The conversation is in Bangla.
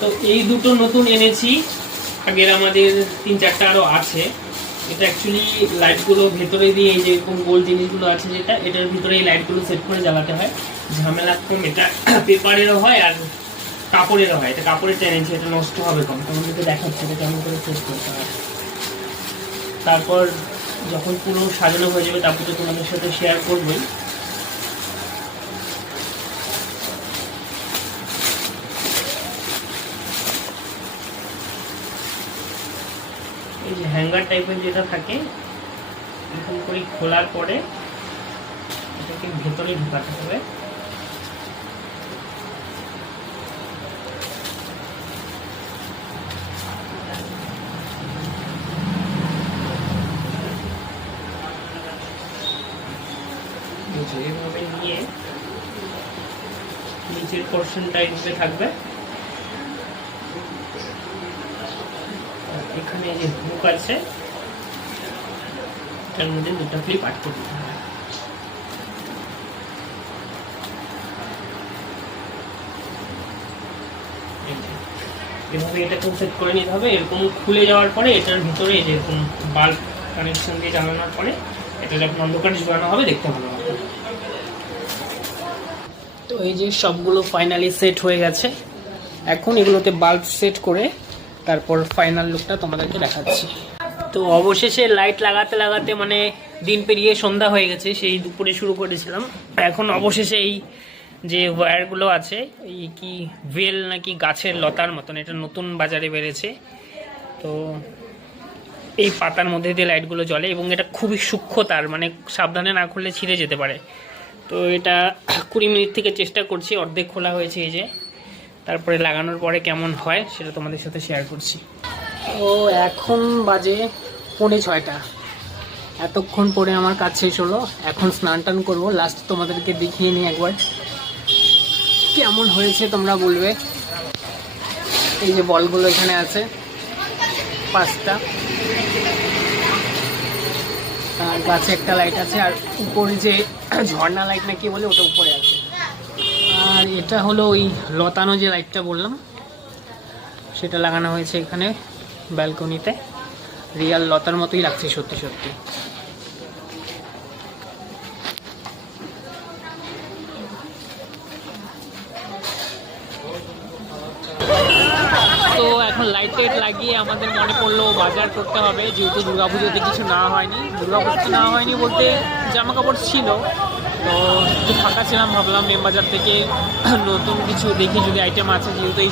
তো এই দুটো নতুন এনেছি, আগের আমাদের 3-4টা আরও আছে। এটা অ্যাকচুয়ালি লাইটগুলো ভেতরে দিয়ে এই যে এরকম গোল জিনিসগুলো আছে, যেটা এটার ভিতরে এই লাইটগুলো সেট করে জ্বালাতে হয়, ঝামেলা কম। এটা পেপারেরও হয় আর কাপড়েরও হয়। এটা কাপড়ের এনেছি, এটা নষ্ট হবে কম। তোমাদেরকে দেখাচ্ছে এটা কেমন করে সেট করতে হয়। তারপর যখন পুরো সাজানো হয়ে যাবে তারপর তো তোমাদের সাথে শেয়ার করবোই। এই যে হ্যাঙ্গার টাইপের যেটা থাকে, এরকম করে খোলার পরে এটাকে ভেতরে ঢোকাতে হবে। এইভাবে নিয়ে নিচের পোর্শনটা এইভাবে থাকবে, এখানে যে হুক আছে এটার মধ্যে দুটো ক্লিপ আটকে দিতে হবে। এভাবে এটাকে সেট করে নিতে হবে। এরকম খুলে যাওয়ার পরে এটার ভিতরে এরকম বাল্ব কানেকশন দিয়ে জ্বালানোর পরে এটা যখন অন্ধকারে ঝুলানো হবে দেখতে ভালো হবে। তো এই যে সবগুলো ফাইনালি সেট হয়ে গেছে। এখন এগুলোতে বাল্ব সেট করে তারপর ফাইনাল লুকটা তোমাদেরকে দেখাচ্ছি। তো অবশেষে লাইট লাগাতে লাগাতে মানে দিন পেরিয়ে সন্ধ্যা হয়ে গেছে, সেই দুপুরে শুরু করেছিলাম। এখন অবশেষে এই যে ওয়্যারগুলো আছে, এই কি ভেল নাকি গাছের লতার মতন, এটা নতুন বাজারে বেড়েছে। তো এই পাতার মধ্যে দিয়ে লাইটগুলো জ্বলে এবং এটা খুবই সূক্ষ্ম তার, মানে সাবধানে না খুললে ছিঁড়ে যেতে পারে। তো এটা 20 মিনিট থেকে চেষ্টা করছি, অর্ধেক খোলা হয়েছে এই যে। তারপরে লাগানোর পরে কেমন হয় সেটা তোমাদের সাথে শেয়ার করছি। ও এখন বাজে 5:45। এতক্ষণ পরে আমার কাজ শেষ হলো। এখন স্নান টান করবো। লাস্ট তোমাদেরকে দেখিয়ে নিই একবার কেমন হয়েছে, তোমরা বলবে। এই যে বলগুলো এখানে আছে 5টা, আর গাছে একটা লাইট আছে, আর উপরে যে ঝর্ণা লাইট না কি বলে ওটা উপরে আছে। আর এটা হলো ওই লতানো যে লাইটটা বললাম, সেটা লাগানো হয়েছে এখানে ব্যালকনিতে। রিয়াল লতার মতোই লাগছে সত্যি সত্যি। তো এখন লাইট টাইট লাগিয়ে আমাদের মনে পড়লো বাজার করতে হবে, যেহেতু দুর্গাপুজোতে কিছু না হয়নি। দুর্গাপুজোতে না হয়নি বলতে জামা কাপড় ছিল, তো একটু ফাঁকা ছিলাম, ভাবলাম মেম বাজার থেকে নতুন কিছু দেখি যদি আইটেম আছে, যেহেতু এই